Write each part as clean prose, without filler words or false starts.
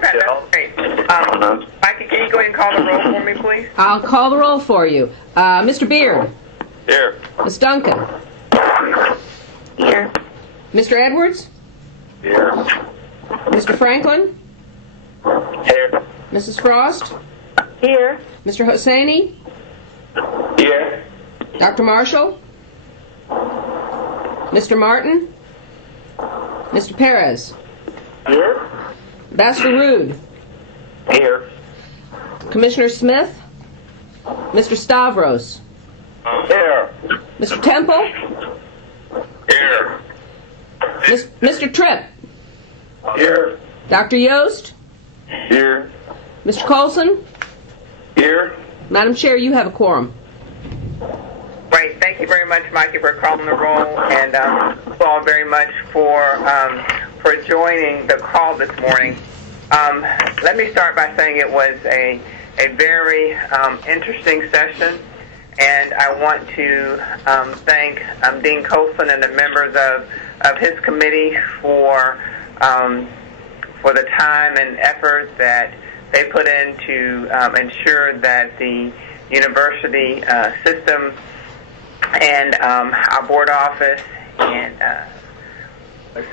Pat, that's great. Mikey, can you go ahead and call the roll for me, please? I'll call the roll for you. Mr. Beard. Here. Ms. Duncan. Here. Mr. Edwards. Here. Mr. Franklin. Here. Mrs. Frost. Here. Mr. Hosseini. Here. Dr. Marshall. Mr. Martin. Mr. Perez. Here. Ambassador Rude. Here. Commissioner Smith. Mr. Stavros. Here. Mr. Temple. Here. Mr. Tripp. Here. Dr. Yost. Here. Mr. Colson. Here. Madam Chair, you have a quorum. Great. Thank you very much, Mikey, for calling the roll, and you all very much for joining the call this morning. Let me start by saying it was a very interesting session, and I want to thank Dean Colson and the members of his committee for the time and effort that they put in to ensure that the university system and our board office was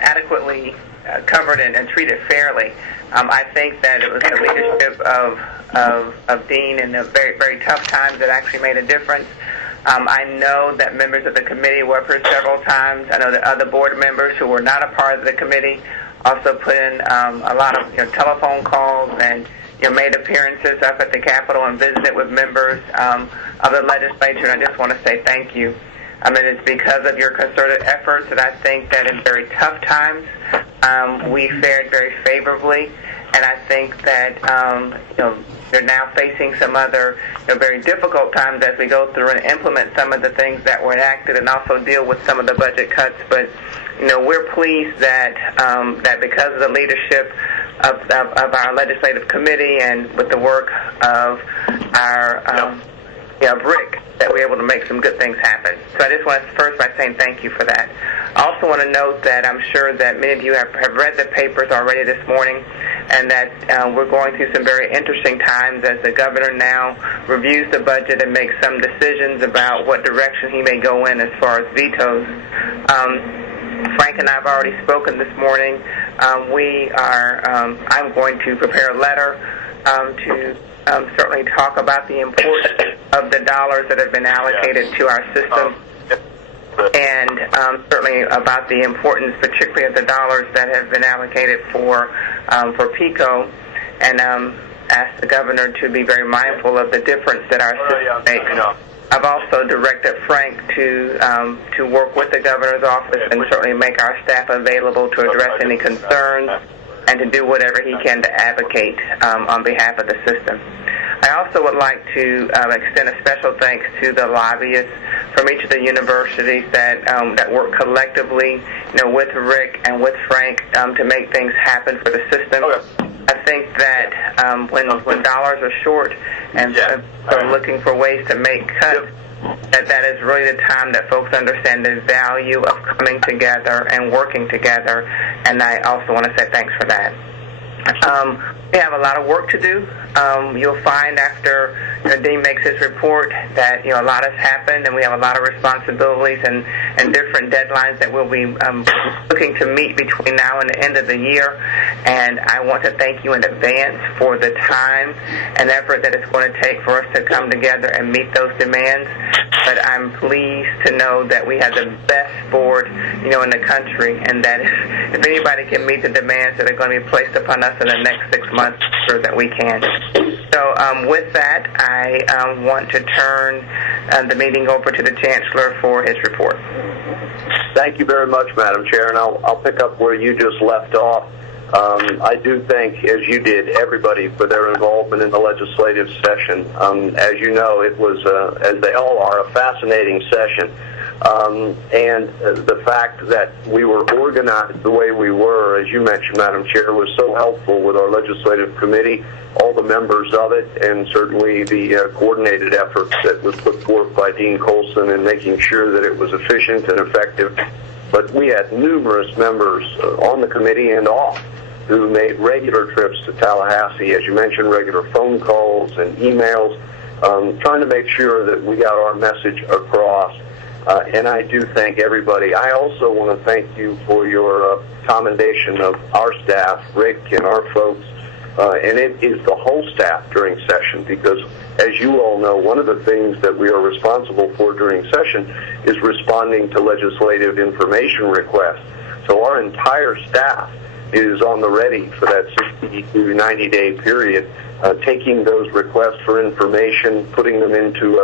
adequately covered and treated fairly. I think that it was the leadership of Dean in the very, very tough times that actually made a difference. I know that members of the committee were up here several times. I know that other board members who were not a part of the committee also put in a lot of telephone calls and made appearances up at the Capitol and visited with members of the legislature. And I just want to say thank you. It's because of your concerted efforts that I think that in very tough times we fared very favorably. And I think that you're now facing some other very difficult times as we go through and implement some of the things that were enacted and also deal with some of the budget cuts. But we're pleased that that because of the leadership of our legislative committee and with the work of our Rick, that we're able to make some good things happen. So I just want to first by saying thank you for that. I also want to note that I'm sure that many of you have read the papers already this morning, and that we're going through some very interesting times as the governor now reviews the budget and makes some decisions about what direction he may go in as far as vetoes. Frank and I have already spoken this morning. I'm going to prepare a letter to certainly talk about the importance of the dollars that have been allocated to our system, and certainly about the importance, particularly of the dollars that have been allocated for PICO, and ask the governor to be very mindful of the difference that our system makes. I've also directed Frank to work with the governor's office and certainly make our staff available to address any concerns and to do whatever he can to advocate on behalf of the system. I also would like to extend a special thanks to the lobbyists from each of the universities that work collectively, with Rick and with Frank to make things happen for the system. I think that when dollars are short and are looking for ways to make cuts, that is really the time that folks understand the value of coming together and working together, and I also want to say thanks for that. We have a lot of work to do. You'll find after Dean makes his report that a lot has happened, and we have a lot of responsibilities and different deadlines that we'll be looking to meet between now and the end of the year. And I want to thank you in advance for the time and effort that it's going to take for us to come together and meet those demands. But I'm pleased to know that we have the best board, in the country, and that if anybody can meet the demands that are going to be placed upon us in the next 6 months, I'm sure that we can. So with that, I want to turn the meeting over to the Chancellor for his report. Thank you very much, Madam Chair, and I'll pick up where you just left off. I do thank, as you did, everybody for their involvement in the legislative session. As you know, it was, as they all are, a fascinating session. And the fact that we were organized the way we were, as you mentioned, Madam Chair, was so helpful with our legislative committee, all the members of it, and certainly the coordinated efforts that was put forth by Dean Colson in making sure that it was efficient and effective. But we had numerous members on the committee and off who made regular trips to Tallahassee, as you mentioned, regular phone calls and emails, trying to make sure that we got our message across. And I do thank everybody. I also want to thank you for your commendation of our staff, Rick and our folks, and it is the whole staff during session, because as you all know, one of the things that we are responsible for during session is responding to legislative information requests. So our entire staff is on the ready for that 60 to 90-day period, taking those requests for information, putting them into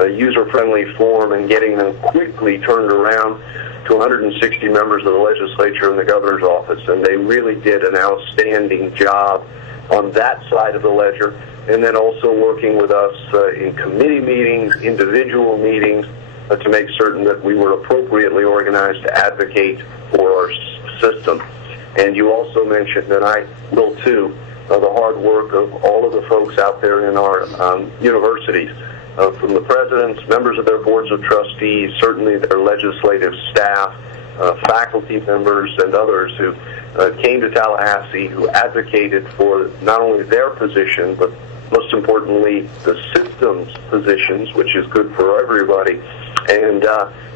a user-friendly form, and getting them quickly turned around to 160 members of the legislature and the governor's office. And they really did an outstanding job on that side of the ledger, and then also working with us in committee meetings, individual meetings, to make certain that we were appropriately organized to advocate for our system. And you also mentioned, and I will too, the hard work of all of the folks out there in our universities, from the presidents, members of their boards of trustees, certainly their legislative staff, faculty members, and others who came to Tallahassee, who advocated for not only their position, but most importantly, the system's positions, which is good for everybody. And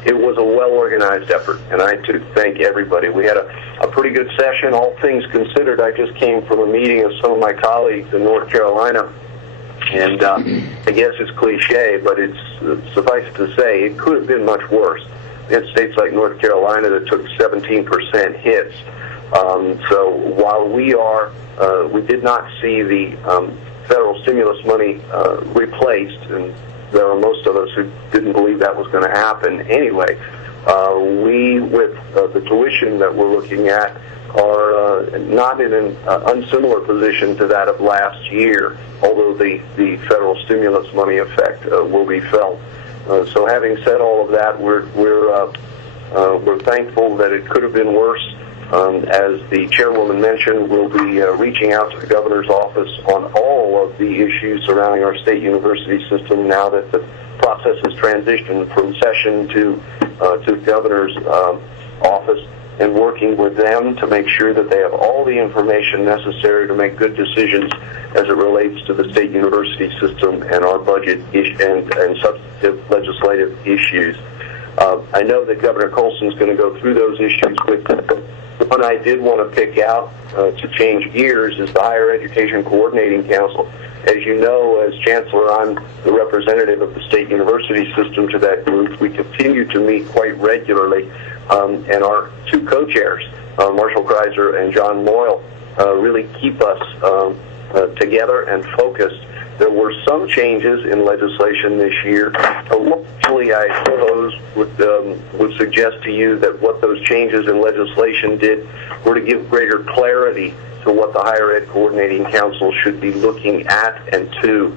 it was a well-organized effort, and I do thank everybody. We had a pretty good session, all things considered. I just came from a meeting of some of my colleagues in North Carolina, and I guess it's cliche, but it's suffice to say, it could have been much worse. In states like North Carolina that took 17% hits. So while we did not see the federal stimulus money replaced, and there are most of us who didn't believe that was going to happen anyway, we, with the tuition that we're looking at, are not in an unsimilar position to that of last year, although the federal stimulus money effect will be felt. So having said all of that, we're thankful that it could have been worse. As the chairwoman mentioned, we'll be reaching out to the governor's office on all of the issues surrounding our state university system now that the process has transitioned from session to the governor's office, and working with them to make sure that they have all the information necessary to make good decisions as it relates to the state university system and our budget and substantive legislative issues. I know that Governor Colson's going to go through those issues with them. One I did want to pick out to change gears is the Higher Education Coordinating Council. As you know, as Chancellor, I'm the representative of the state university system to that group. We continue to meet quite regularly, and our two co-chairs, Marshall Kreiser and John Moyle, really keep us together and focused. There were some changes in legislation this year. Actually, I suppose would suggest to you that what those changes in legislation did were to give greater clarity to what the Higher Ed Coordinating Council should be looking at and to.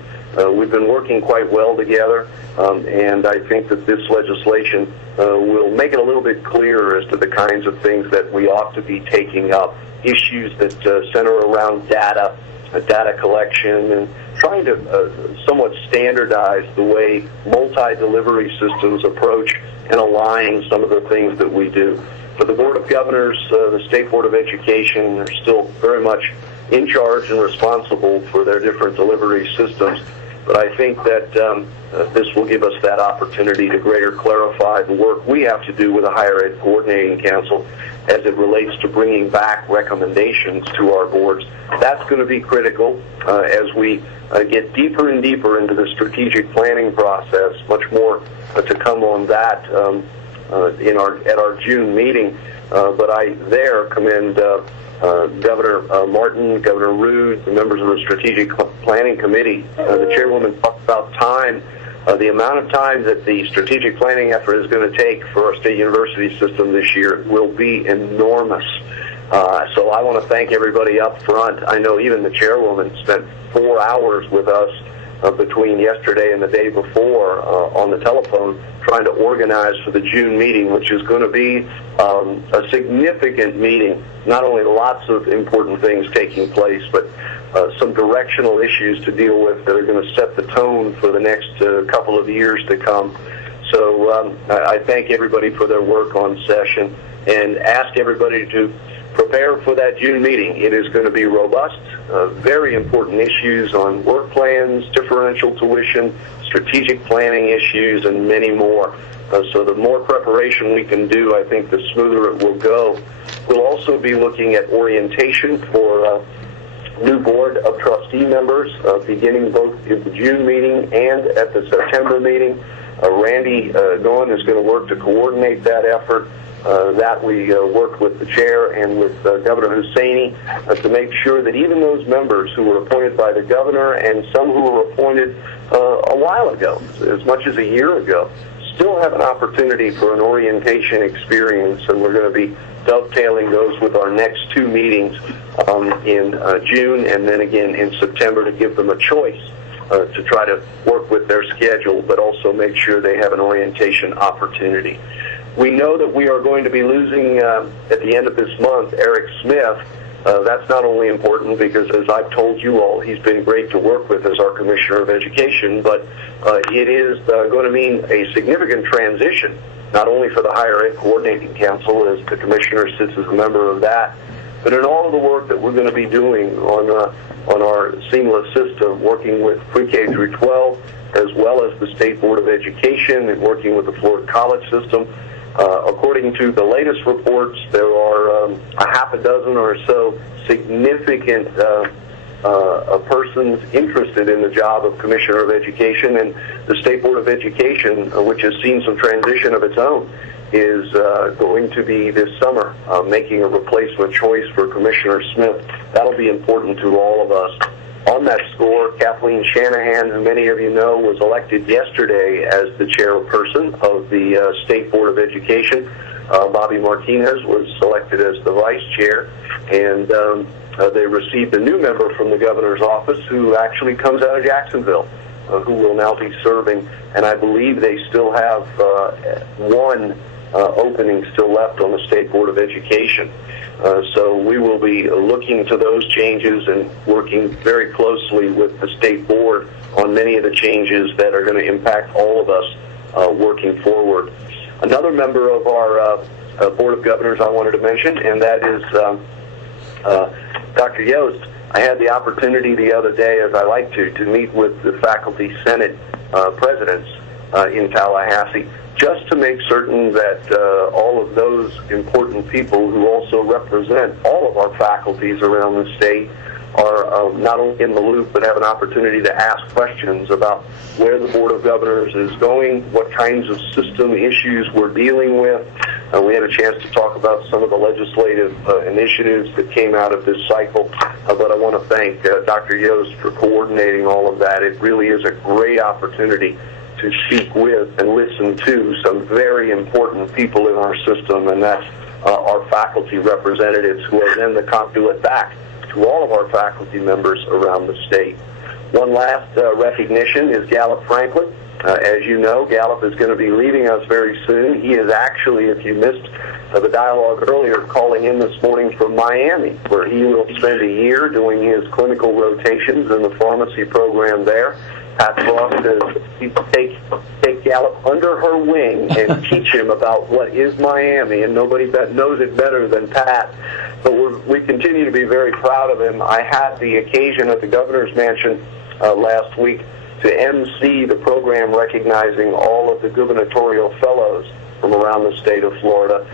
We've been working quite well together, and I think that this legislation will make it a little bit clearer as to the kinds of things that we ought to be taking up, issues that center around data collection, and trying to somewhat standardize the way multi-delivery systems approach and align some of the things that we do. For the Board of Governors, the State Board of Education are still very much in charge and responsible for their different delivery systems. But I think that this will give us that opportunity to greater clarify the work we have to do with the Higher Ed Coordinating Council as it relates to bringing back recommendations to our boards. That's going to be critical as we get deeper and deeper into the strategic planning process. Much more to come on that at our June meeting. But I there commend Governor Martin, Governor Rood, the members of the Strategic Planning Committee. The chairwoman talked about time. The amount of time that the strategic planning effort is going to take for our state university system this year will be enormous. So I want to thank everybody up front. I know even the chairwoman spent 4 hours with us between yesterday and the day before on the telephone trying to organize for the June meeting, which is going to be a significant meeting. Not only lots of important things taking place, but some directional issues to deal with that are going to set the tone for the next couple of years to come. So I thank everybody for their work on session and ask everybody to prepare for that June meeting. It is going to be robust, very important issues on work plans, differential tuition, strategic planning issues, and many more. So the more preparation we can do, I think the smoother it will go. We'll also be looking at orientation for new board of trustee members, beginning both at the June meeting and at the September meeting. Randy Goen is going to work to coordinate that effort. That we worked with the chair and with Governor Husseini to make sure that even those members who were appointed by the governor and some who were appointed a while ago, as much as a year ago, still have an opportunity for an orientation experience, and we're going to be dovetailing those with our next two meetings in June and then again in September to give them a choice to try to work with their schedule, but also make sure they have an orientation opportunity. We know that we are going to be losing at the end of this month Eric Smith. That's not only important because, as I've told you all, he's been great to work with as our Commissioner of Education, but it is going to mean a significant transition, not only for the Higher Ed Coordinating Council, as the Commissioner sits as a member of that, but in all of the work that we're going to be doing on our seamless system, working with pre-K through 12, as well as the State Board of Education and working with the Florida College System. According to the latest reports, there are a half a dozen or so significant persons interested in the job of Commissioner of Education, and the State Board of Education, which has seen some transition of its own, is going to be this summer making a replacement choice for Commissioner Smith. That'll be important to all of us. On that score, Kathleen Shanahan, who many of you know, was elected yesterday as the chairperson of the State Board of Education. Bobby Martinez was selected as the vice chair, and they received a new member from the governor's office who actually comes out of Jacksonville, who will now be serving, and I believe they still have one opening still left on the State Board of Education. So we will be looking to those changes and working very closely with the State Board on many of the changes that are going to impact all of us working forward. Another member of our Board of Governors I wanted to mention, and that is Dr. Yost. I had the opportunity the other day, as I like to meet with the Faculty Senate presidents in Tallahassee, just to make certain that all of those important people who also represent all of our faculties around the state are not only in the loop, but have an opportunity to ask questions about where the Board of Governors is going, what kinds of system issues we're dealing with. We had a chance to talk about some of the legislative initiatives that came out of this cycle, but I want to thank Dr. Yost for coordinating all of that. It really is a great opportunity to speak with and listen to some very important people in our system, and that's our faculty representatives, who are then the conduit back to all of our faculty members around the state. One last recognition is Gallup Franklin. As you know, Gallup is going to be leaving us very soon. He is actually, if you missed the dialogue earlier, calling in this morning from Miami, where he will spend a year doing his clinical rotations in the pharmacy program there. Pat Frost says take Gallup under her wing and teach him about what is Miami, and nobody knows it better than Pat. But we continue to be very proud of him. I had the occasion at the Governor's Mansion last week to MC the program recognizing all of the gubernatorial fellows from around the state of Florida.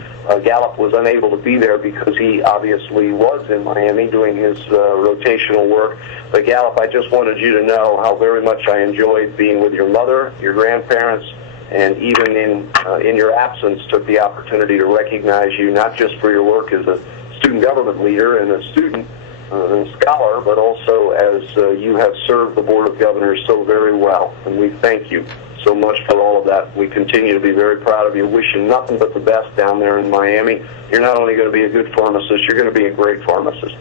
Gallup was unable to be there because he obviously was in Miami doing his rotational work. But Gallup, I just wanted you to know how very much I enjoyed being with your mother, your grandparents, and even in your absence took the opportunity to recognize you, not just for your work as a student government leader and a student and scholar, but also as you have served the Board of Governors so very well. And we thank you so much for all of that. We continue to be very proud of you. Wish you nothing but the best down there in Miami. You're not only going to be a good pharmacist, you're going to be a great pharmacist.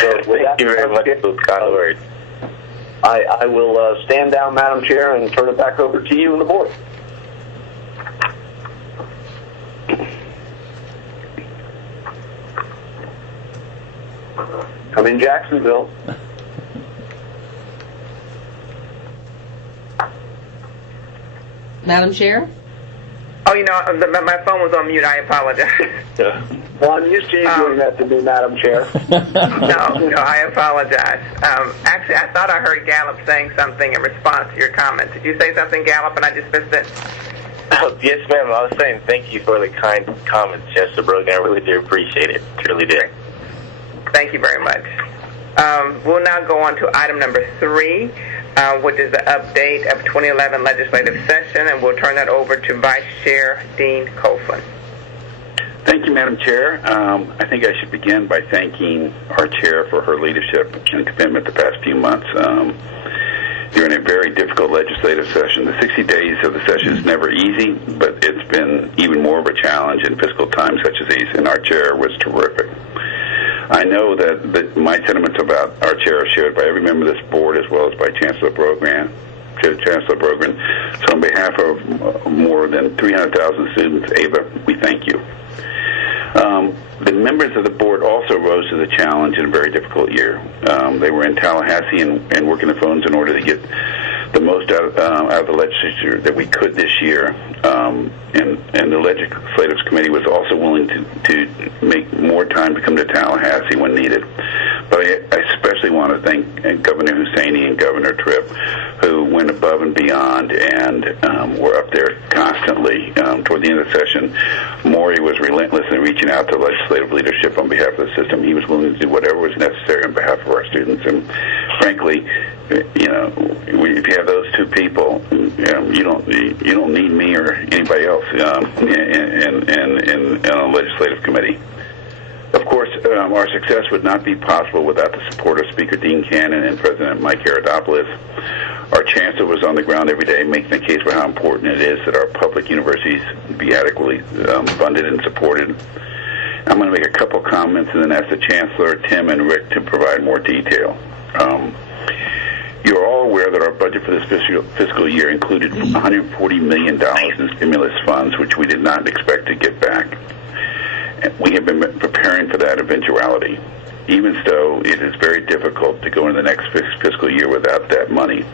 So Thank you very much for those kind words. I will stand down, Madam Chair, and turn it back over to you and the board. I'm in Jacksonville. Madam Chair? Oh, my phone was on mute. I apologize. Well, I'm used to you doing that to me, Madam Chair. No, I apologize. Actually, I thought I heard Gallup saying something in response to your comments. Did you say something, Gallup, and I just missed it? Oh, yes, ma'am. I was saying thank you for the kind comments, Chancellor Brogan. I really do appreciate it. Truly did. Thank you very much. We'll now go on to item number 3, which is the update of 2011 legislative session, and we'll turn that over to Vice Chair Dean Colson. Thank you, Madam Chair. I think I should begin by thanking our chair for her leadership and commitment the past few months. During a very difficult legislative session, the 60 days of the session is never easy, but it's been even more of a challenge in fiscal times such as these, and our chair was terrific. I know that my sentiments about our chair are shared by every member of this board as well as by Chancellor Brogan. So on behalf of more than 300,000 students, Ava, we thank you. The members of the board also rose to the challenge in a very difficult year. They were in Tallahassee and working the phones in order to get the most out of the legislature that we could this year. And the Legislative Committee was also willing to make more time to come to Tallahassee when needed. But I especially want to thank Governor Hussaini and Governor Tripp, who went above and beyond and were up there constantly. Toward the end of the session, Maury was relentless in reaching out to legislative leadership on behalf of the system. He was willing to do whatever was necessary on behalf of our students. And frankly, if you have those two people, you don't need me or anybody else in a legislative committee. Of course, our success would not be possible without the support of Speaker Dean Cannon and President Mike Aradopoulos. Our chancellor was on the ground every day making the case for how important it is that our public universities be adequately funded and supported. I'm going to make a couple comments and then ask the Chancellor, Tim, and Rick to provide more detail. You're all aware that our budget for this fiscal year included $140 million in stimulus funds, which we did not expect to get back. We have been preparing for that eventuality. Even so, it is very difficult to go into the next fiscal year without that money.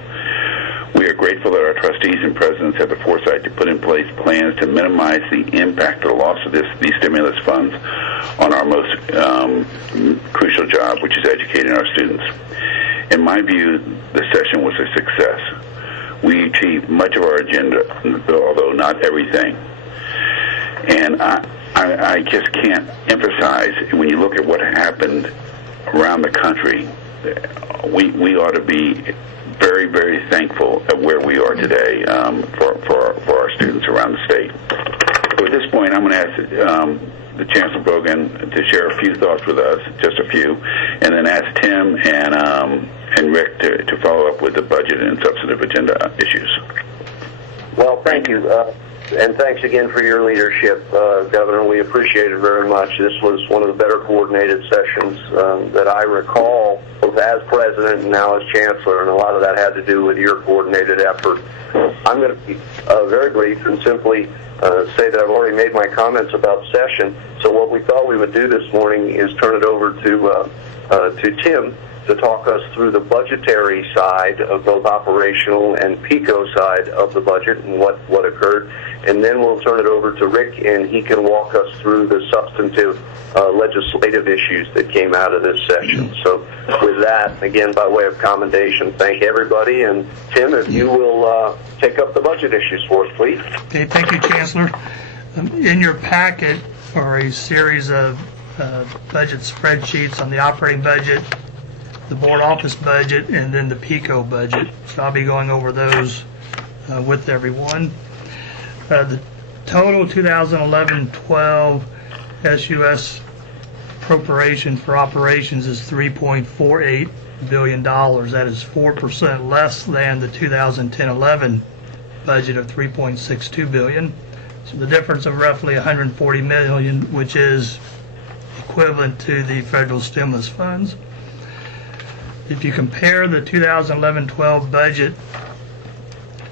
We are grateful that our trustees and presidents have the foresight to put in place plans to minimize the impact of the loss of these stimulus funds on our most crucial job, which is educating our students. In my view, the session was a success. We achieved much of our agenda, although not everything. And I just can't emphasize, when you look at what happened around the country, we ought to be very, very thankful at where we are today for our students around the state. So at this point, I'm going to ask the Chancellor Brogan to share a few thoughts with us, just a few, and then ask Tim and Rick to follow up with the budget and substantive agenda issues. Well, thank you. And thanks again for your leadership, Governor. We appreciate it very much. This was one of the better coordinated sessions that I recall, both as president and now as chancellor, and a lot of that had to do with your coordinated effort. I'm going to be very brief and simply say that I've already made my comments about session. So what we thought we would do this morning is turn it over to Tim to talk us through the budgetary side of both operational and PICO side of the budget and what occurred. And then we'll turn it over to Rick, and he can walk us through the substantive legislative issues that came out of this session. So with that, again, by way of commendation, thank everybody. And Tim, if you will take up the budget issues for us, please. Okay, thank you, Chancellor. In your packet are a series of budget spreadsheets on the operating budget, the board office budget, and then the PICO budget. So I'll be going over those with everyone. The total 2011-12 SUS appropriation for operations is $3.48 billion. That is 4% less than the 2010-11 budget of $3.62 billion. So the difference of roughly $140 million, which is equivalent to the federal stimulus funds. If you compare the 2011-12 budget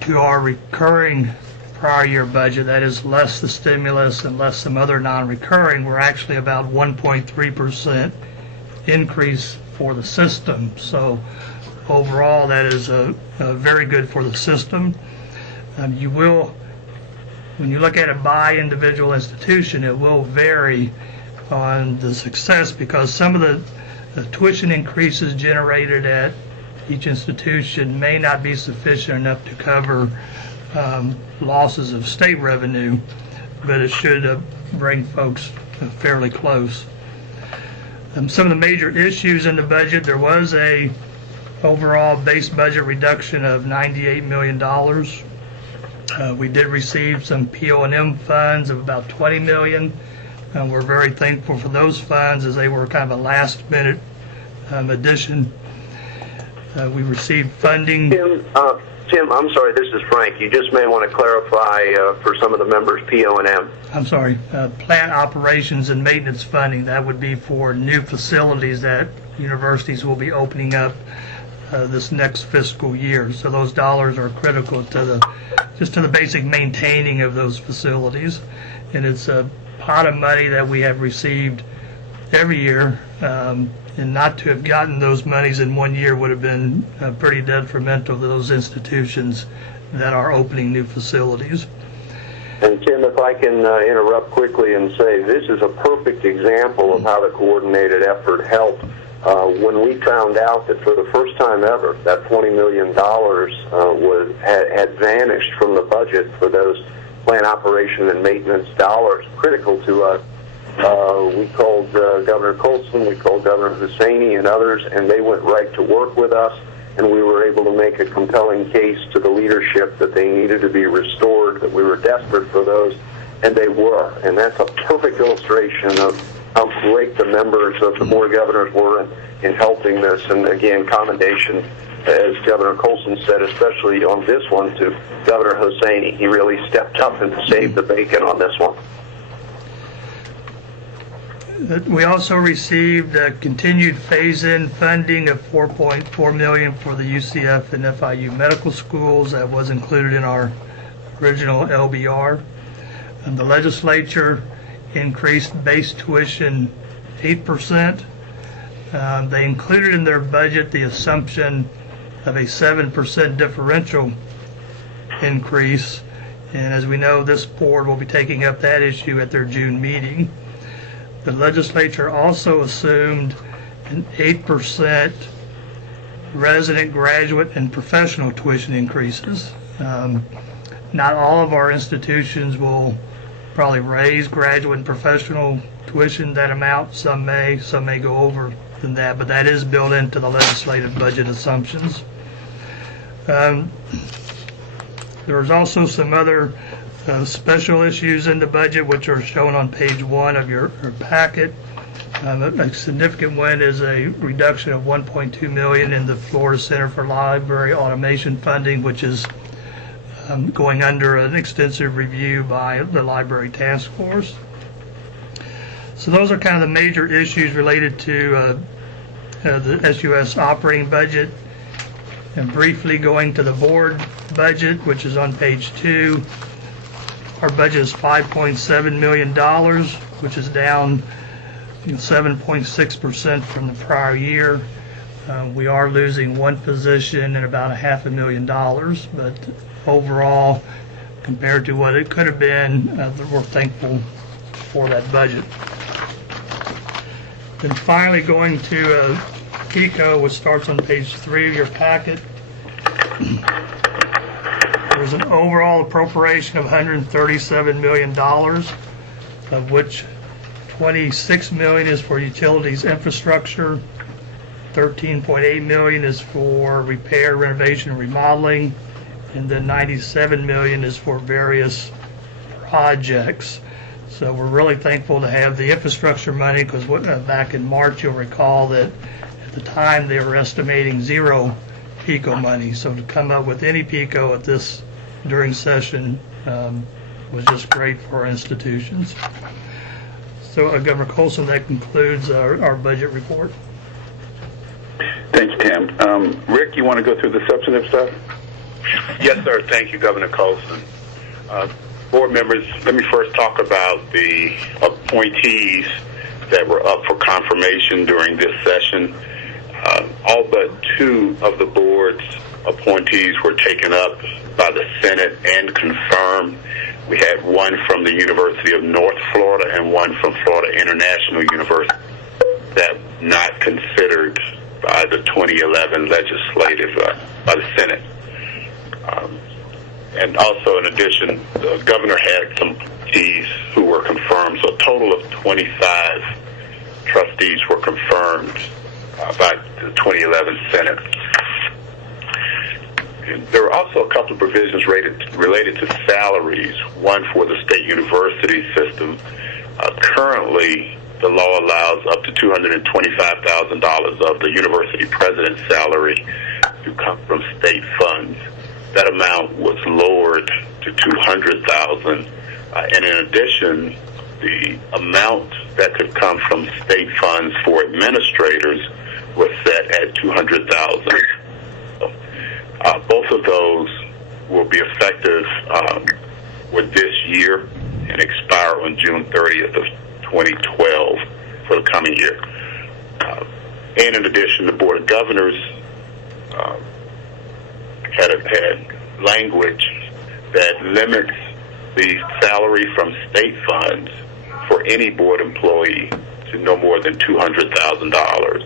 to our recurring prior year budget, that is less the stimulus and less some other non-recurring, we're actually about 1.3% increase for the system. So overall, that is very good for the system. You will when you look at it by individual institution, it will vary on the success because some of the tuition increases generated at each institution may not be sufficient enough to cover losses of state revenue, but it should bring folks fairly close. Some of the major issues in the budget, there was a overall base budget reduction of $98 million. We did receive some PO&M funds of about $20 million. We're very thankful for those funds as they were kind of a last-minute addition. We received funding. Tim, I'm sorry, this is Frank. You just may want to clarify for some of the members PO&M. I'm sorry, plant operations and maintenance funding. That would be for new facilities that universities will be opening up this next fiscal year. So those dollars are critical to the basic maintaining of those facilities. And it's a pot of money that we have received every year. And not to have gotten those monies in one year would have been pretty detrimental to those institutions that are opening new facilities. And Tim, if I can interrupt quickly and say this is a perfect example of how the coordinated effort helped. When we found out that for the first time ever that $20 million had vanished from the budget for those plant operation and maintenance dollars critical to us, we called Governor Colson, we called Governor Hussaini and others, and they went right to work with us, and we were able to make a compelling case to the leadership that they needed to be restored, that we were desperate for those, and they were. And that's a perfect illustration of how great the members of the Board of Governors were in helping this. And again, commendation, as Governor Colson said, especially on this one, to Governor Hussaini. He really stepped up and saved the bacon on this one. We also received continued phase-in funding of $4.4 million for the UCF and FIU medical schools. That was included in our original LBR. And the legislature increased base tuition 8%. They included in their budget the assumption of a 7% differential increase. And as we know, this board will be taking up that issue at their June meeting. The legislature also assumed an 8% resident, graduate, and professional tuition increases. Not all of our institutions will probably raise graduate and professional tuition that amount. Some may go over than that, but that is built into the legislative budget assumptions. There was also some other special issues in the budget, which are shown on page 1 of your packet. A significant one is a reduction of $1.2 million in the Florida Center for Library Automation funding, which is going under an extensive review by the Library Task Force. So those are kind of the major issues related to the SUS operating budget. And briefly going to the board budget, which is on page 2. Our budget is $5.7 million, which is down 7.6% from the prior year. We are losing one position and about $500,000, but overall, compared to what it could have been, we're thankful for that budget. Then finally going to PICO, which starts on page 3 of your packet. There's an overall appropriation of $137 million, of which $26 million is for utilities infrastructure, $13.8 million is for repair, renovation, and remodeling, and then $97 million is for various projects. So we're really thankful to have the infrastructure money, because back in March you'll recall that at the time they were estimating zero PICO money. So to come up with any PICO at this during session was just great for our institutions. So Governor Colson, that concludes our budget report. Thanks, Tim. Rick, you want to go through the substantive stuff? Yes, sir. Thank you, Governor Colson. Board members, let me first talk about the appointees that were up for confirmation during this session. All but 2 of the boards appointees were taken up by the Senate and confirmed. We had one from the University of North Florida and one from Florida International University that not considered by the 2011 legislative, by the Senate. And also, in addition, the governor had some trustees who were confirmed, so a total of 25 trustees were confirmed by the 2011 Senate. And there were also a couple of provisions related to salaries, one for the state university system. Currently, the law allows up to $225,000 of the university president's salary to come from state funds. That amount was lowered to $200,000, and in addition, the amount that could come from state funds for administrators was set at $200,000. Both of those will be effective with this year and expire on June 30th of 2012 for the coming year. And in addition, the Board of Governors had language that limits the salary from state funds for any board employee to no more than $200,000.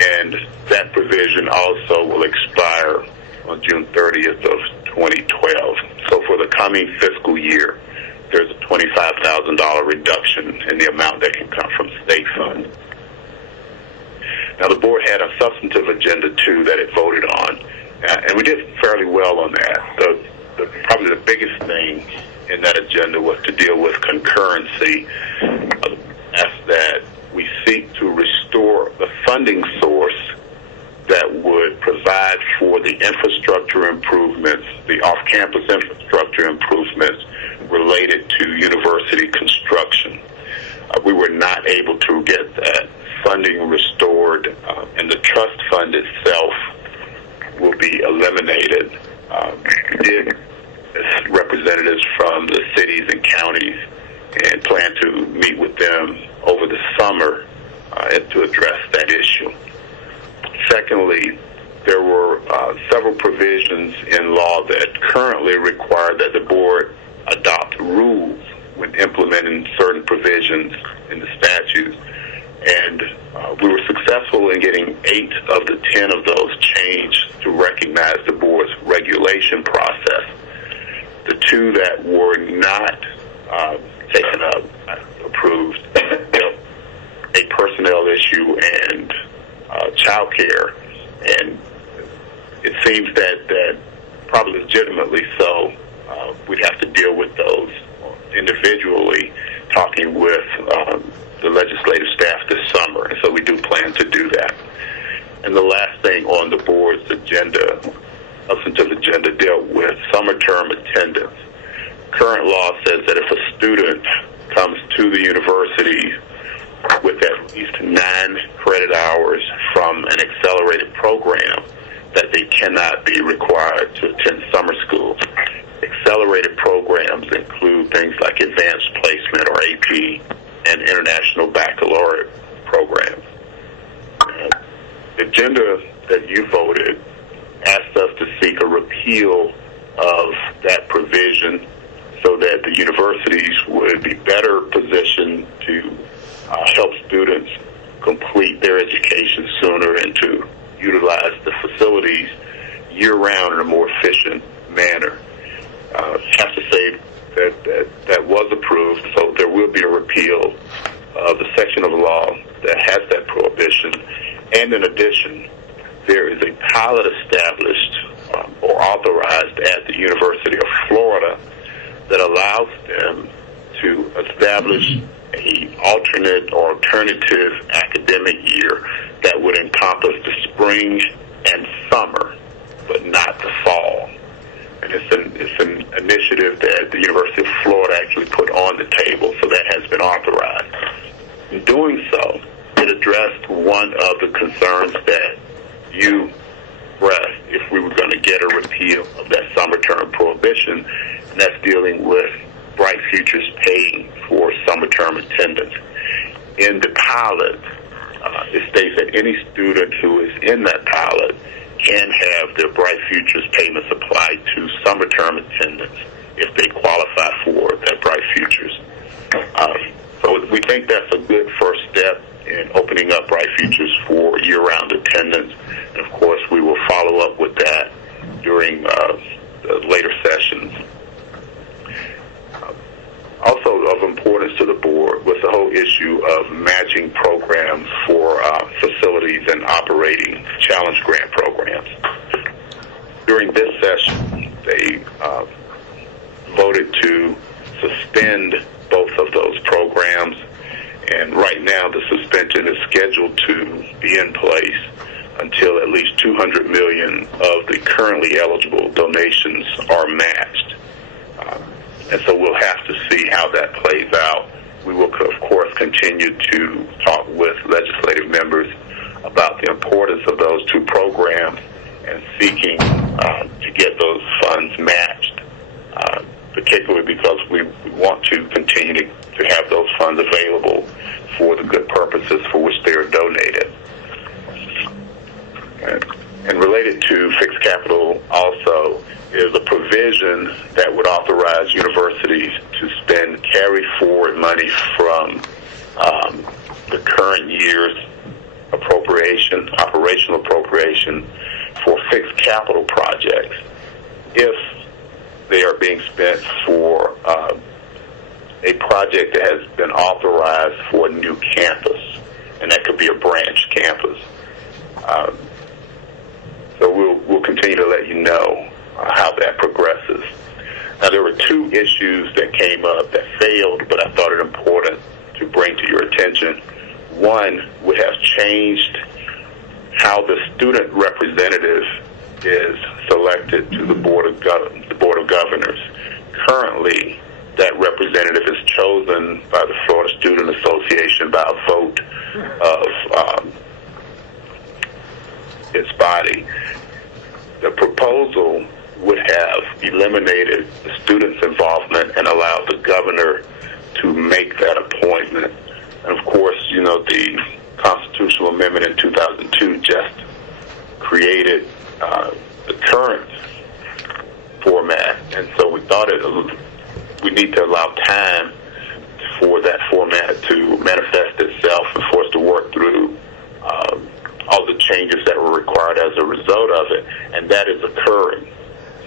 And that provision also will expire on June 30th of 2012. So for the coming fiscal year, there's a $25,000 reduction in the amount that can come from state funds. Now, the board had a substantive agenda, too, that it voted on, and we did fairly well on that. Probably the biggest thing in that agenda was to deal with concurrency, as that we seek to restore the funding source that would provide for the infrastructure improvements, the off-campus infrastructure improvements related to university construction. We were not able to get that funding restored, and the trust fund itself will be eliminated. We did representatives from the cities and counties and plan to meet with them over the summer to address that issue. Secondly, there were several provisions in law that currently require that the board adopt rules when implementing certain provisions in the statutes. And we were successful in getting 8 of the 10 of those changed to recognize the board's regulation process. The 2 that were not taken up, approved, a personnel issue and child care. And it seems that probably legitimately so, we'd have to deal with those individually, talking with the legislative staff this summer, and so we do plan to do that. And the last thing on the board's agenda, substantive agenda, dealt with summer term attendance. Current law says that if a student comes to the university with at least 9 credit hours from an accelerated program, that they cannot be required to attend summer school. Accelerated programs include things like advanced placement, or AP, and international baccalaureate programs. The agenda that you voted asked us to seek a repeal of that provision so that the universities would be better positioned to help students complete their education sooner and to utilize the facilities year-round in a more efficient manner. I have to say that was approved, so there will be a repeal of the section of the law that has that prohibition. And in addition, there is a pilot established or authorized at the University of Florida that allows them to establish an alternate or alternative academic year that would encompass the spring and summer, but not the fall. And it's an initiative that the University of Florida actually put on the table, so that has been authorized. In doing so, it addressed one of the concerns that you expressed if we were going to get a repeal of that summer term prohibition, and that's dealing with Bright Futures paying for summer term attendance. In the pilot, it states that any student who is in that pilot can have their Bright Futures payments applied to summer term attendants if they qualify for that Bright Futures. So we think that's a good first step in opening up Bright Futures for year-round attendance. And, of course, we will follow up with that during the later sessions. Also of importance to the board was the whole issue of matching programs for facilities and operating challenge grant programs. During this session, they voted to suspend both of those programs, and right now the suspension is scheduled to be in place until at least $200 million of the currently eligible donations are matched. And so we'll have to see how that plays out. We will, of course, continue to talk with legislative members about the importance of those two programs and seeking to get those funds matched, particularly because we want to continue to have those funds available for the good purposes for which they are donated. And related to fixed capital also is a provision that would authorize universities to spend carry-forward money from the current year's operational appropriation for fixed capital projects if they are being spent for a project that has been authorized for a new campus, and that could be a branch campus. So we'll continue to let you know how that progresses. Now, there were two issues that came up that failed, but I thought it important to bring to your attention. One would have changed how the student representative is selected to the Board of Governors. Currently, that representative is chosen by the Florida Student Association by a vote of its body. The proposal would have eliminated the students' involvement and allowed the governor to make that appointment. And of course, the constitutional amendment in 2002 just created the current format, and so we thought we need to allow time for that format to manifest itself and for us to work through all the changes that were required as a result of it, and that is occurring.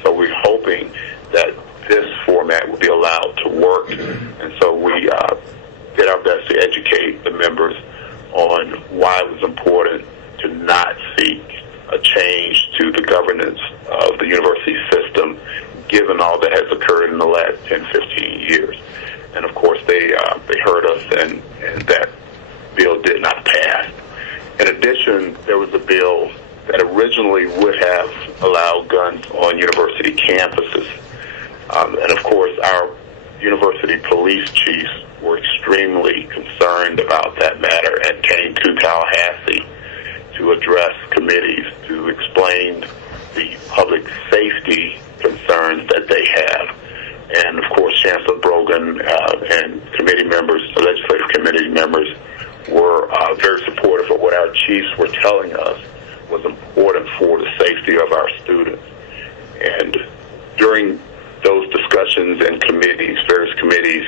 So we're hoping that this format will be allowed to work, and so we did our best to educate the members on why it was important to not seek a change to the governance of the university system, given all that has occurred in the last 10, 15 years. And of course, they heard us, and that bill did not pass. In addition, there was a bill that originally would have allowed guns on university campuses. And of course, our university police chiefs were extremely concerned about that matter and came to Tallahassee to address committees to explain the public safety concerns that they have. And of course, Chancellor Brogan and committee members, the legislative committee members, were very supportive of what our chiefs were telling us was important for the safety of our students. And during those discussions and committees, various committees,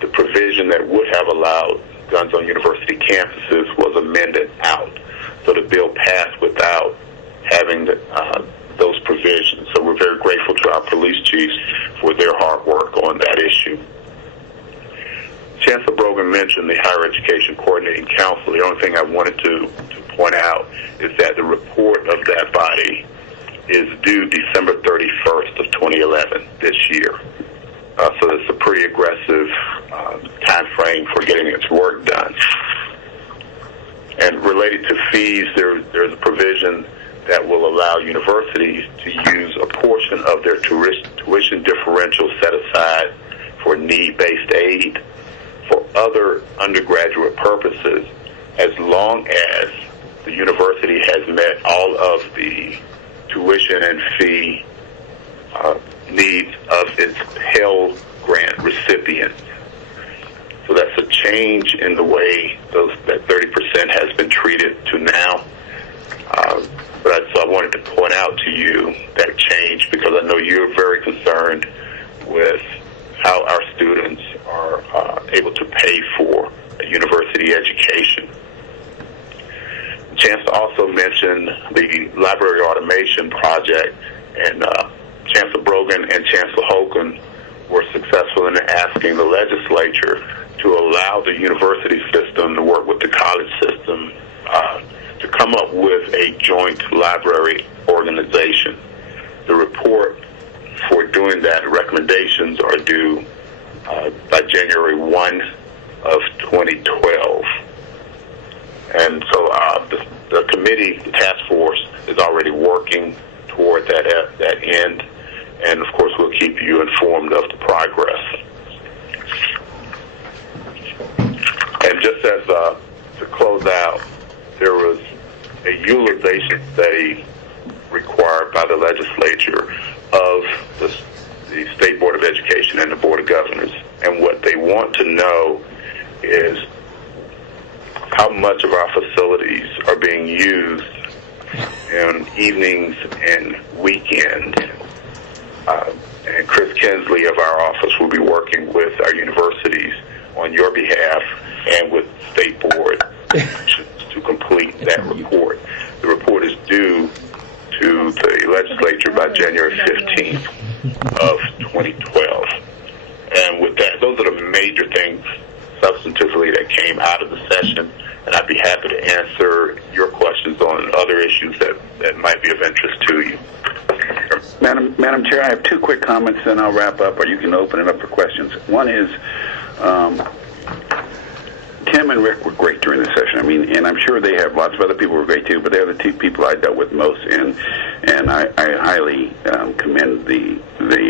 the provision that would have allowed guns on university campuses was amended out. So the bill passed without having those provisions. So we're very grateful to our police chiefs for their hard work on that issue. Chancellor Brogan mentioned the Higher Education Coordinating Council. The only thing I wanted to point out is that the report of that body is due December 31st of 2011, this year. So it's a pretty aggressive time frame for getting its work done. And related to fees, there's a provision that will allow universities to use a portion of their tuition differential set aside for need-based aid for other undergraduate purposes, as long as the university has met all of the tuition and fee needs of its Pell Grant recipients. So that's a change in the way that 30% has been treated to now. So I wanted wanted to point out to you that change, because I know you're very concerned with how our students are able to pay for a university education. Chancellor also mentioned the library automation project, and Chancellor Brogan and Chancellor Holcomb were successful in asking the legislature to allow the university system to work with the college system to come up with a joint library organization. The report for doing that, recommendations are due by January 1 of 2012. And so the committee, the task force, is already working toward that end. And, of course, we'll keep you informed of the progress. And just as to close out, there was a utilization study required by the legislature of the State Board of Education and the Board of Governors. And what they want to know is how much of our facilities are being used in evenings and weekends. And Chris Kinsley of our office will be working with our universities on your behalf and with the State Board to complete that report. The report is due to the legislature by January 15th of 2012. And with that, those are the major things substantively that came out of the session, and I'd be happy to answer your questions on other issues that might be of interest to you. Madam Chair, I have two quick comments, then I'll wrap up, or you can open it up for questions. One is, Tim and Rick were great during the session. I mean, and I'm sure they have lots of other people who were great too, but they're the two people I dealt with most, and I highly commend the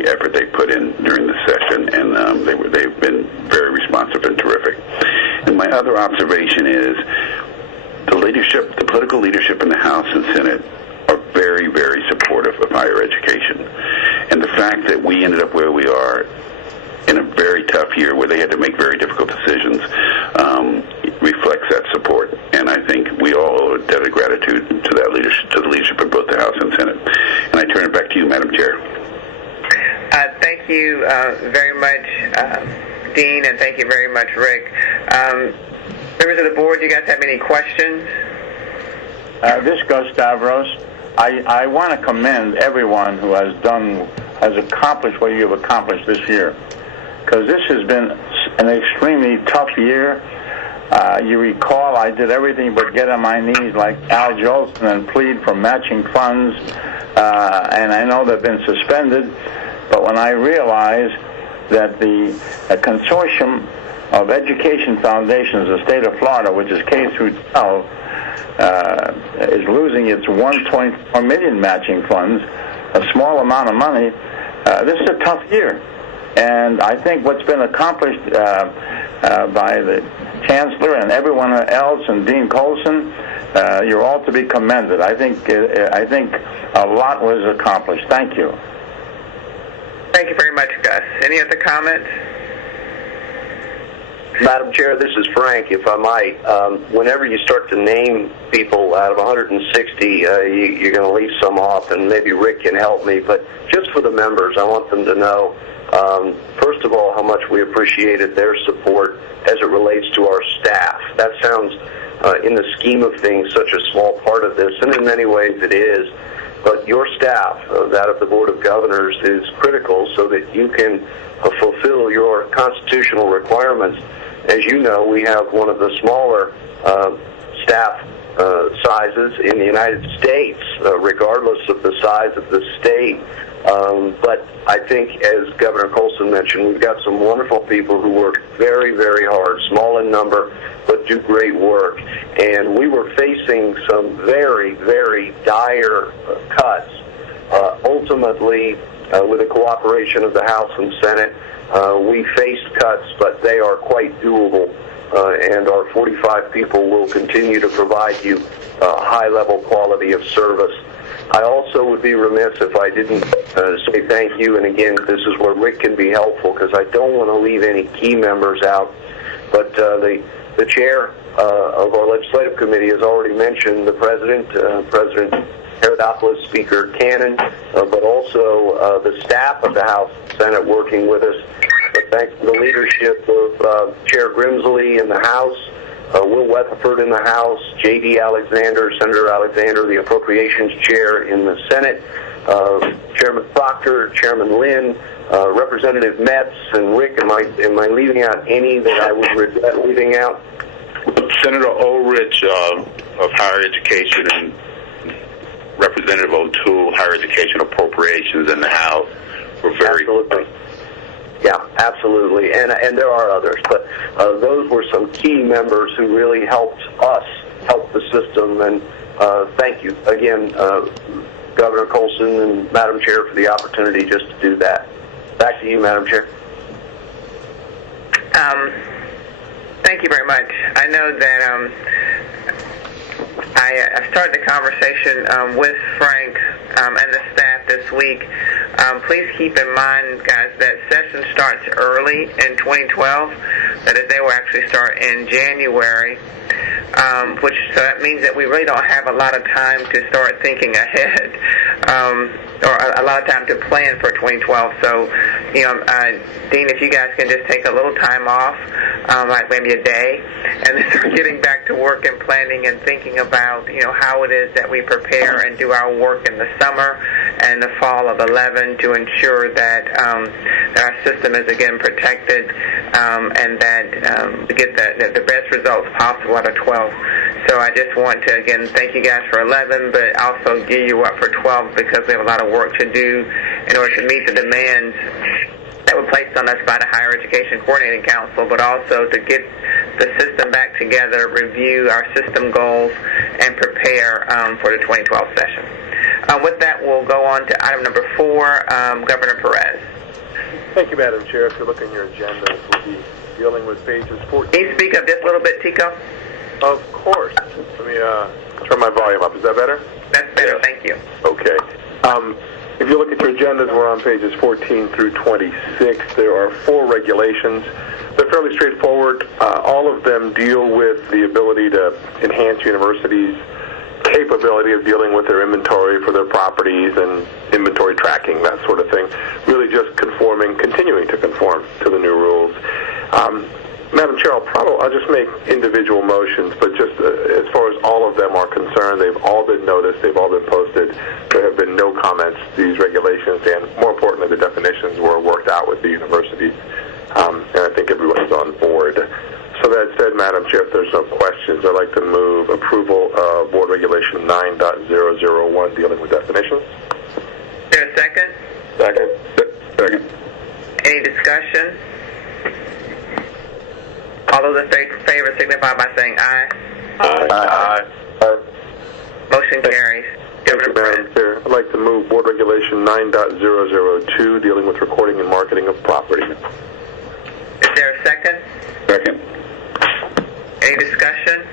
effort they put in during the session, and they've been very responsive and terrific. And my other observation is the political leadership in the House and Senate are very, very supportive of higher education, and the fact that we ended up where we are in a very tough year where they had to make very difficult decisions reflects that support. And I think we all owe a debt of gratitude to that leadership, to the leadership of both the House and Senate. And I turn it back to you, Madam Chair. Thank you very much, Dean, and thank you very much, Rick. Members of the board, do you guys have any questions? This goes Stavros. I want to commend everyone who has accomplished what you have accomplished this year, because this has been an extremely tough year. You recall I did everything but get on my knees like Al Jolson and plead for matching funds, and I know they've been suspended, but when I realized that the consortium of education foundations of the state of Florida, which is K through 12, is losing its $1.4 million matching funds, a small amount of money, this is a tough year. And I think what's been accomplished by the Chancellor and everyone else and Dean Colson, you're all to be commended. I think a lot was accomplished. Thank you. Thank you very much, Gus. Any other comments? Madam Chair, this is Frank, if I might. Whenever you start to name people out of 160, you're going to leave some off, and maybe Rick can help me. But just for the members, I want them to know, first of all, how much we appreciated their support as it relates to our staff. That sounds, in the scheme of things, such a small part of this, and in many ways it is. But your staff, that of the Board of Governors, is critical so that you can fulfill your constitutional requirements. As you know, we have one of the smaller staff sizes in the United States, regardless of the size of the state. But I think, as Governor Colson mentioned, we've got some wonderful people who work very, very hard, small in number, but do great work. And we were facing some very, very dire cuts. Ultimately, with the cooperation of the House and Senate, we faced cuts, but they are quite doable. And our 45 people will continue to provide you high-level quality of service. I also would be remiss if I didn't say thank you, and again, this is where Rick can be helpful, because I don't want to leave any key members out. But the chair of our legislative committee has already mentioned the president, President Herodopolis, Speaker Cannon, but also the staff of the House and Senate working with us. But thanks to the leadership of Chair Grimsley in the House, Will Weatherford in the House, J.D. Alexander, Senator Alexander, the Appropriations Chair in the Senate, Chairman Proctor, Chairman Lynn, Representative Metz, and Rick. Am I leaving out any that I would regret leaving out? Senator Ulrich of Higher Education and Representative O'Toole, Higher Education Appropriations in the House, were very Absolutely. Yeah, absolutely, and there are others, but those were some key members who really helped us help the system, and thank you again, Governor Colson and Madam Chair, for the opportunity just to do that. Back to you, Madam Chair. Thank you very much. I know that I started the conversation with Frank and the staff this week. Please keep in mind, guys, that session starts early in 2012. That is, they will actually start in January, so that means that we really don't have a lot of time to start thinking ahead, or a lot of time to plan for 2012. So, Dean, if you guys can just take a little time off, like maybe a day, and then start getting back to work and planning and thinking about, how it is that we prepare and do our work in the summer and the fall of 11 to ensure that our system is again protected and that we get the best results possible out of 12. So I just want to again thank you guys for 11, but also gear you up for 12 because we have a lot of work to do in order to meet the demands that were placed on us by the Higher Education Coordinating Council, but also to get the system back together, review our system goals, and prepare for the 2012 session. With that, we'll go on to item number 4, Governor Perez. Thank you, Madam Chair. If you look in your agenda, we'll be dealing with pages 14. Can you speak up just a little bit, Tico? Of course. Let me turn my volume up. Is that better? That's better, thank you. Okay. If you look at your agendas, we're on pages 14 through 26. There are 4 regulations. They're fairly straightforward. All of them deal with the ability to enhance universities' capability of dealing with their inventory for their properties and inventory tracking, that sort of thing. Really just continuing to conform to the new rules. Madam Chair, I'll just make individual motions, but just as far as all of them are concerned, they've all been noticed, they've all been posted. There have been no comments. These regulations and, more importantly, the definitions were worked out with the universities, and I think everyone's on board. So that said, Madam Chair, if there's no questions, I'd like to move approval of Board Regulation 9.001 dealing with definitions. Is there a second? Second. Any discussion? All those in favor signify by saying aye. Aye. Motion carries. Governor Madam Perez. Chair, I'd like to move Board Regulation 9.002 dealing with recording and marketing of property. Is there a second? Second. Any discussion?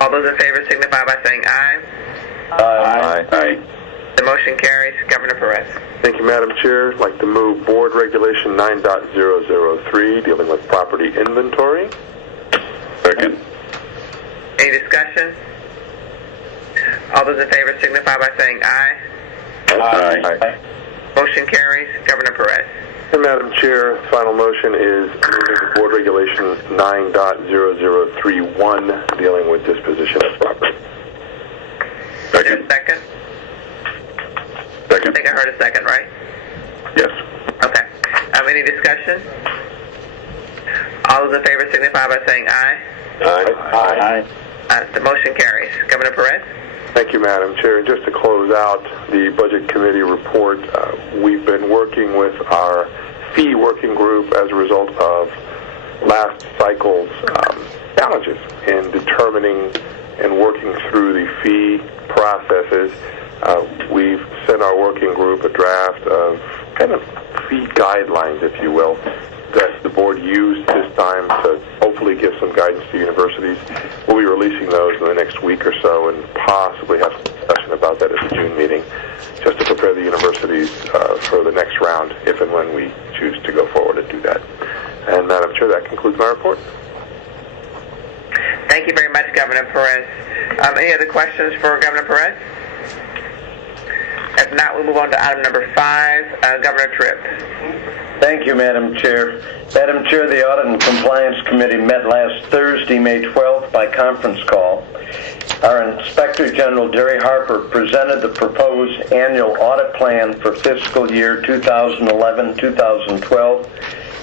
All those in favor signify by saying aye. Aye. The motion carries. Governor Perez. Thank you, Madam Chair. I'd like to move Board Regulation 9.003 dealing with property inventory. Second. Any discussion? All those in favor signify by saying aye. Aye. Motion carries. Governor Perez. And Madam Chair, final motion is moving to Board Regulation 9.0031 dealing with disposition of property. Second. Second? I Second. think I heard a second, right? Yes. Okay. Any discussion? All those in favor signify by saying aye. Aye. The motion carries. Governor Perez? Thank you, Madam Chair. And just to close out the Budget Committee report, we've been working with our fee working group as a result of last cycle's challenges in determining and working through the fee processes. We've sent our working group a draft of kind of fee guidelines, if you will, that the board used this time to hopefully give some guidance to universities. We'll be releasing those in the next week or so and possibly have some discussion about that at the June meeting, just to prepare the universities for the next round, if and when we choose to go forward and do that. And Madam Chair, that concludes my report. Thank you very much, Governor Perez. Any other questions for Governor Perez? If not, we'll move on to item number 5, Governor Tripp. Thank you, Madam Chair. Madam Chair, the Audit and Compliance Committee met last Thursday, May 12th, by conference call. Our Inspector General, Derry Harper, presented the proposed annual audit plan for fiscal year 2011-2012,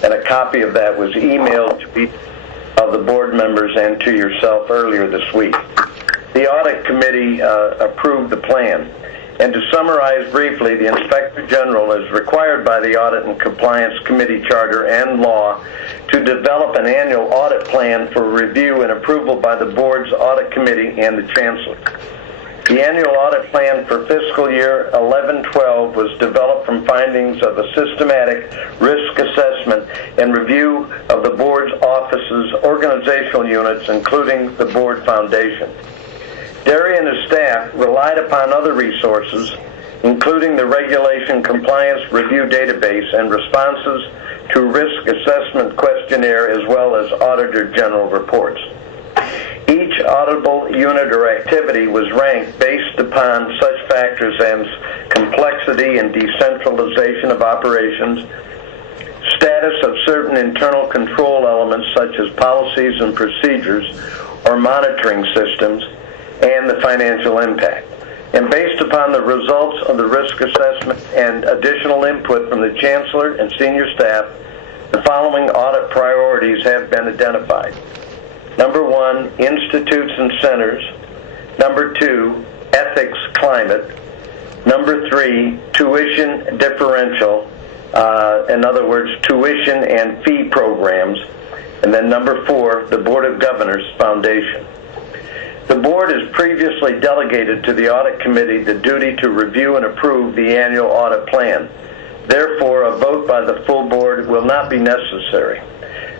and a copy of that was emailed to each of the board members and to yourself earlier this week. The Audit Committee approved the plan. And to summarize briefly, the Inspector General is required by the Audit and Compliance Committee Charter and law to develop an annual audit plan for review and approval by the Board's Audit Committee and the Chancellor. The annual audit plan for fiscal year 11-12 was developed from findings of a systematic risk assessment and review of the Board's office's organizational units, including the Board Foundation. Derry and his staff relied upon other resources, including the Regulation Compliance Review Database and responses to risk assessment questionnaire, as well as Auditor General reports. Each auditable unit or activity was ranked based upon such factors as complexity and decentralization of operations, status of certain internal control elements such as policies and procedures or monitoring systems, and the financial impact. And based upon the results of the risk assessment and additional input from the Chancellor and senior staff, the following audit priorities have been identified. Number 1, institutes and centers. Number 2, ethics climate. Number 3, tuition differential. In other words, tuition and fee programs. And then number 4, the Board of Governors Foundation. The Board has previously delegated to the Audit Committee the duty to review and approve the annual audit plan. Therefore, a vote by the full Board will not be necessary.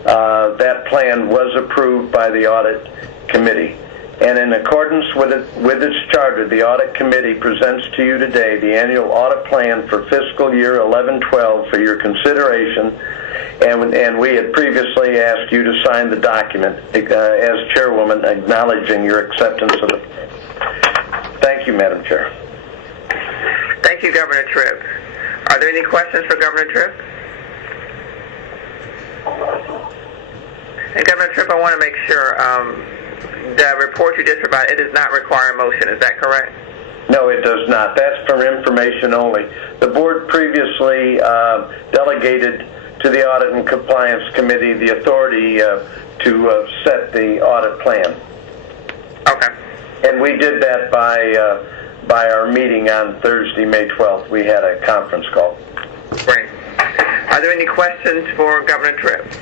That plan was approved by the Audit Committee. And in accordance with its charter, the Audit Committee presents to you today the annual audit plan for fiscal year 11-12 for your consideration. And we had previously asked you to sign the document as Chairwoman, acknowledging your acceptance of it. Thank you, Madam Chair. Thank you, Governor Tripp. Are there any questions for Governor Tripp? And Governor Tripp, I want to make sure the report you just provided, it does not require a motion. Is that correct? No, it does not. That's for information only. The Board previously delegated to the Audit and Compliance Committee the authority to set the audit plan. Okay. And we did that by our meeting on Thursday, May 12th. We had a conference call. Great. Are there any questions for Governor Tripp?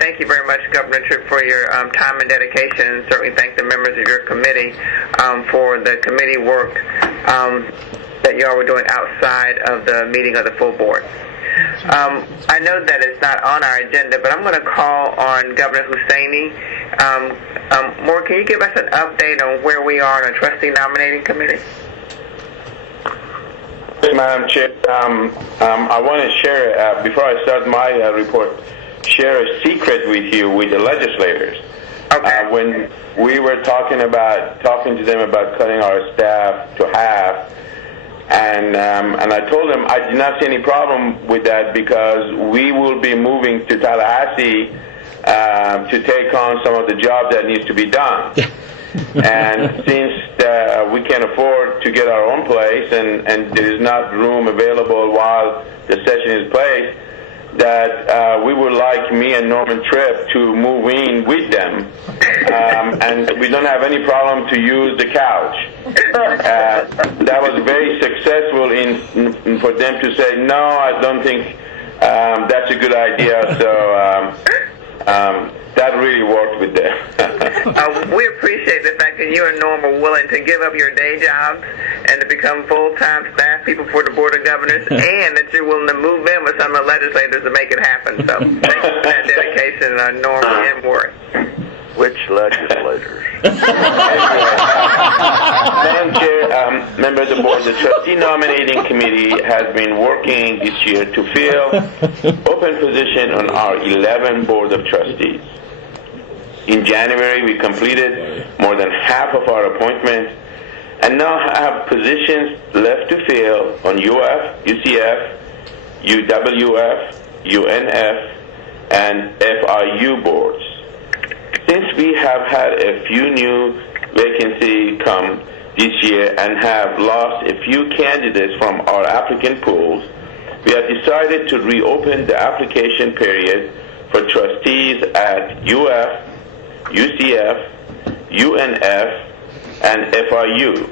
Thank you very much, Governor Tripp, for your time and dedication, and certainly thank the members of your committee for the committee work that you all were doing outside of the meeting of the full Board. I know that it's not on our agenda, but I'm going to call on Governor Hussaini. Moore, can you give us an update on where we are on a trustee nominating committee? Madam Chair, I want to share, before I start my report, share a secret with you, with the legislators. Okay. When we were talking to them about cutting our staff to half, and I told them I did not see any problem with that because we will be moving to Tallahassee to take on some of the job that needs to be done. And since we can't afford to get our own place and there is not room available while the session is placed, that we would like me and Norman Tripp to move in with them, and we don't have any problem to use the couch. That was very successful in for them to say, no, I don't think that's a good idea, so that really worked with them. We appreciate the fact that you and Norm are willing to give up your day jobs and to become full-time staff people for the Board of Governors, and that you're willing to move in with some of the legislators to make it happen. So thank you for that dedication, Norm and Moore. Which legislators? Madam Chair, member of the board, the trustee nominating committee has been working this year to fill open position on our 11 board of trustees. In January, we completed more than half of our appointments and now have positions left to fill on UF, UCF, UWF, UNF, and FIU boards. Since we have had a few new vacancies come this year and have lost a few candidates from our applicant pools, we have decided to reopen the application period for trustees at UF, UCF, UNF, and FIU.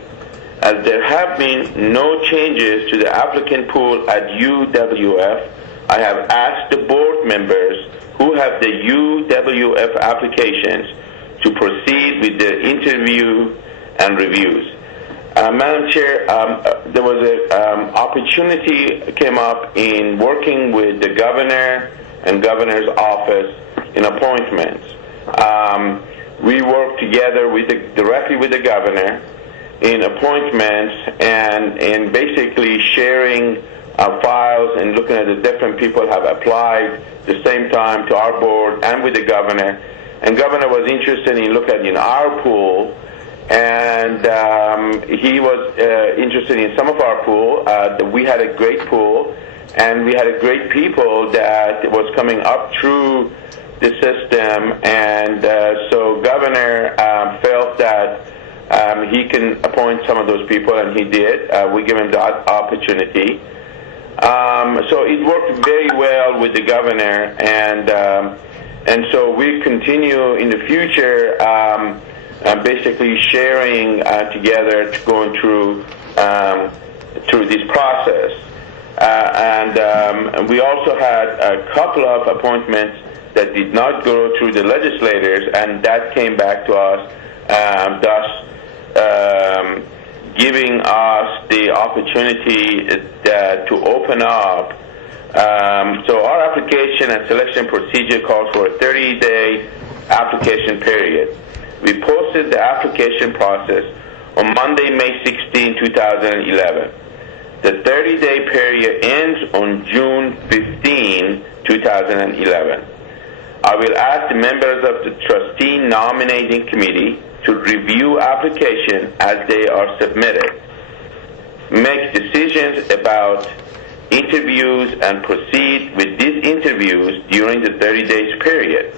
As there have been no changes to the applicant pool at UWF, I have asked the board members who have the UWF applications to proceed with their interview and reviews. Madam Chair, there was an opportunity came up in working with the governor and governor's office in appointments. We work together directly with the governor in appointments and basically sharing files and looking at the different people have applied the same time to our board and with the governor. And governor was interested in looking at our pool, and he was interested in some of our pool. We had a great pool, and we had a great people that was coming up through the system, and so governor felt that he can appoint some of those people, and he did. We gave him the opportunity. So it worked very well with the governor, and so we continue in the future basically sharing together, going through this process. And we also had a couple of appointments that did not go through the legislators, and that came back to us, thus giving us the opportunity to open up. So our application and selection procedure calls for a 30-day application period. We posted the application process on Monday, May 16, 2011. The 30-day period ends on June 15, 2011. I will ask the members of the trustee nominating committee to review applications as they are submitted, make decisions about interviews, and proceed with these interviews during the 30 days period,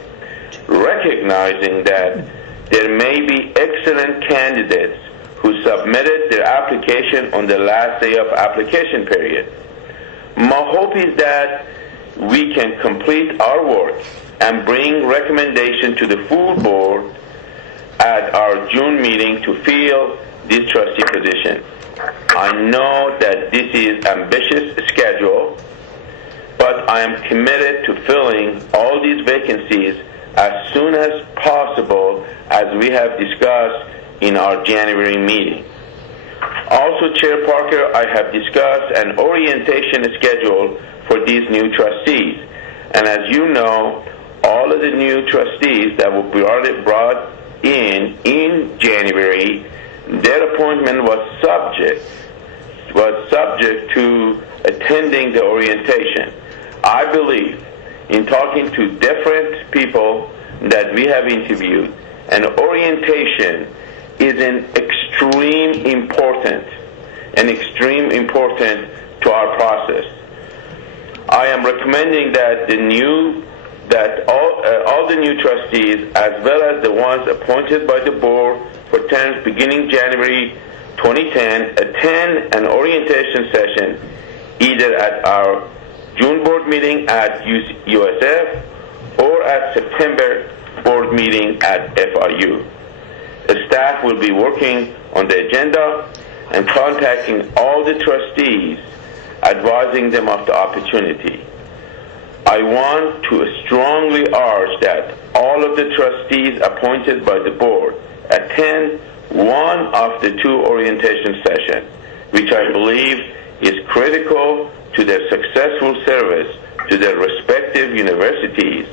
recognizing that there may be excellent candidates who submitted their application on the last day of application period. My hope is that we can complete our work and bring recommendation to the full board at our June meeting to fill this trustee position. I know that this is ambitious schedule, but I am committed to filling all these vacancies as soon as possible, as we have discussed in our January meeting. Also, Chair Parker, I have discussed an orientation schedule for these new trustees. And as you know, all of the new trustees that will be brought in January, their appointment was subject to attending the orientation. I believe, in talking to different people that we have interviewed, an orientation is an extreme important to our process. I am recommending that all the new trustees, as well as the ones appointed by the board for terms beginning January 2010, attend an orientation session either at our June board meeting at USF or at September board meeting at FIU. The staff will be working on the agenda and contacting all the trustees, advising them of the opportunity. I want to strongly urge that all of the trustees appointed by the board attend one of the two orientation sessions, which I believe is critical to their successful service to their respective universities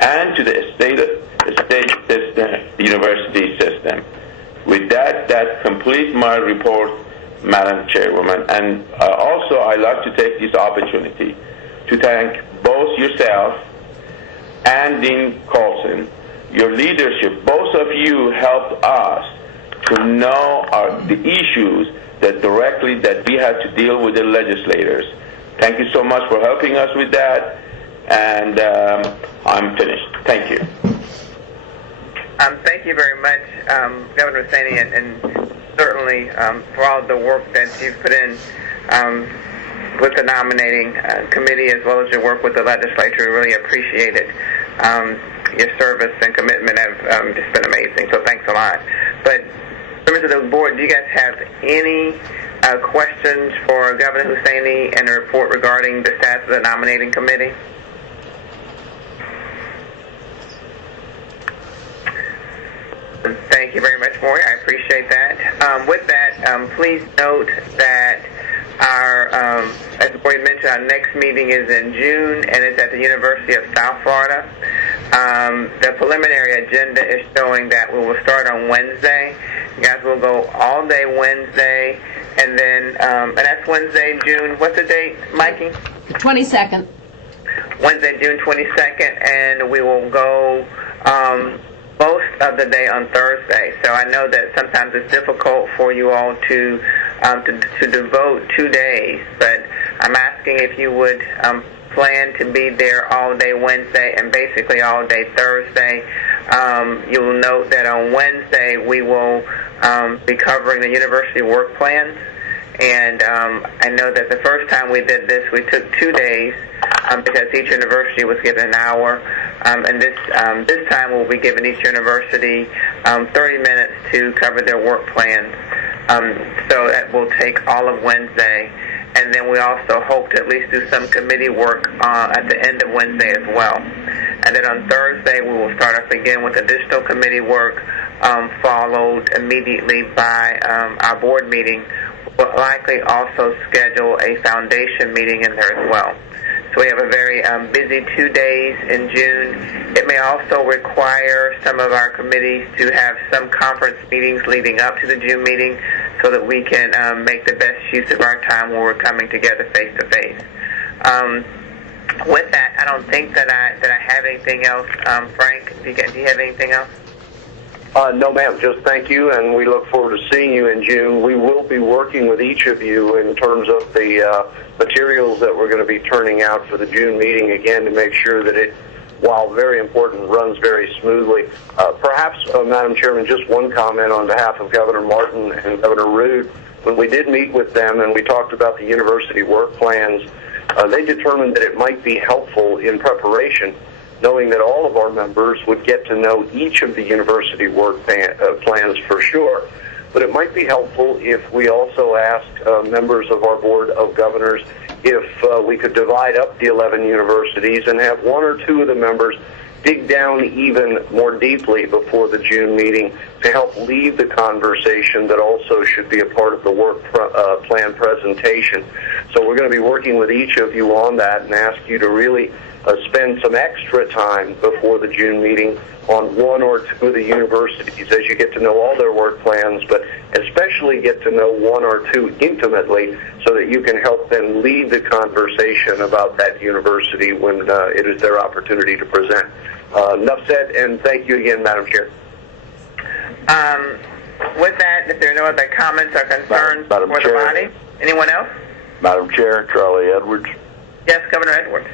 and to the state university system. With that completes my report, Madam Chairwoman. And also, I'd like to take this opportunity to thank both yourself and Dean Colson. Your leadership, both of you helped us to know the issues that we had to deal with the legislators. Thank you so much for helping us with that, and I'm finished. Thank you. Thank you very much, Governor Hussaini, and certainly for all the work that you've put in with the nominating committee as well as your work with the legislature. We really appreciate it. Your service and commitment have just been amazing, so thanks a lot. But members of the board, do you guys have any questions for Governor Hussaini and a report regarding the status of the nominating committee? Thank you very much, Maury. I appreciate that. With that, please note that our, as Maury mentioned, our next meeting is in June, and it's at the University of South Florida. The preliminary agenda is showing that we will start on Wednesday. You guys will go all day Wednesday, and then, and that's Wednesday, June, what's the date, Mikey? 22nd. Wednesday, June 22nd, and we will go most of the day on Thursday. So I know that sometimes it's difficult for you all to devote 2 days, but I'm asking if you would plan to be there all day Wednesday and basically all day Thursday. You will note that on Wednesday we will be covering the university work plans. And I know that the first time we did this, we took 2 days because each university was given an hour. And this time we'll be giving each university 30 minutes to cover their work plans. So that will take all of Wednesday. And then we also hope to at least do some committee work at the end of Wednesday as well. And then on Thursday, we will start up again with additional committee work, followed immediately by our board meeting. We'll likely also schedule a foundation meeting in there as well. So we have a very busy 2 days in June. It may also require some of our committees to have some conference meetings leading up to the June meeting so that we can make the best use of our time when we're coming together face to face. With that, I don't think that I have anything else. Frank, do you have anything else? No, ma'am. Just thank you, and we look forward to seeing you in June. We will be working with each of you in terms of the materials that we're going to be turning out for the June meeting, again, to make sure that it, while very important, runs very smoothly. Perhaps, Madam Chairman, just one comment on behalf of Governor Martin and Governor Rood. When we did meet with them and we talked about the university work plans, they determined that it might be helpful in preparation, knowing that all of our members would get to know each of the university work plans for sure. But it might be helpful if we also asked members of our Board of Governors if we could divide up the 11 universities and have one or two of the members dig down even more deeply before the June meeting to help lead the conversation that also should be a part of the work plan presentation. So we're going to be working with each of you on that and ask you to really spend some extra time before the June meeting on one or two of the universities as you get to know all their work plans, but especially get to know one or two intimately so that you can help them lead the conversation about that university when it is their opportunity to present. Enough said, and thank you again, Madam Chair. With that, if there are no other comments or concerns for the body, anyone else? Madam Chair, Charlie Edwards. Yes, Governor Edwards.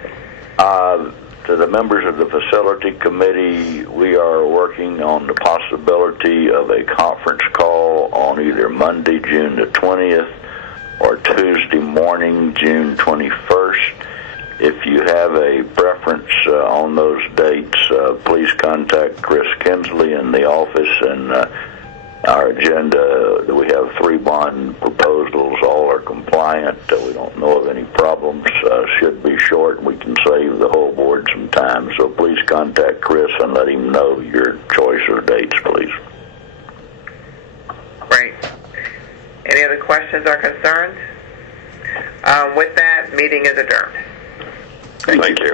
To the members of the facility committee, we are working on the possibility of a conference call on either Monday, June the 20th, or Tuesday morning, June 21st. If you have a preference on those dates, please contact Chris Kinsley in the office, and our agenda, we have 3 bond proposals. All are compliant. We don't know of any problems. Should be short. We can save the whole board some time. So please contact Chris and let him know your choice of dates, please. Great. Any other questions or concerns? With that, meeting is adjourned. Thank you.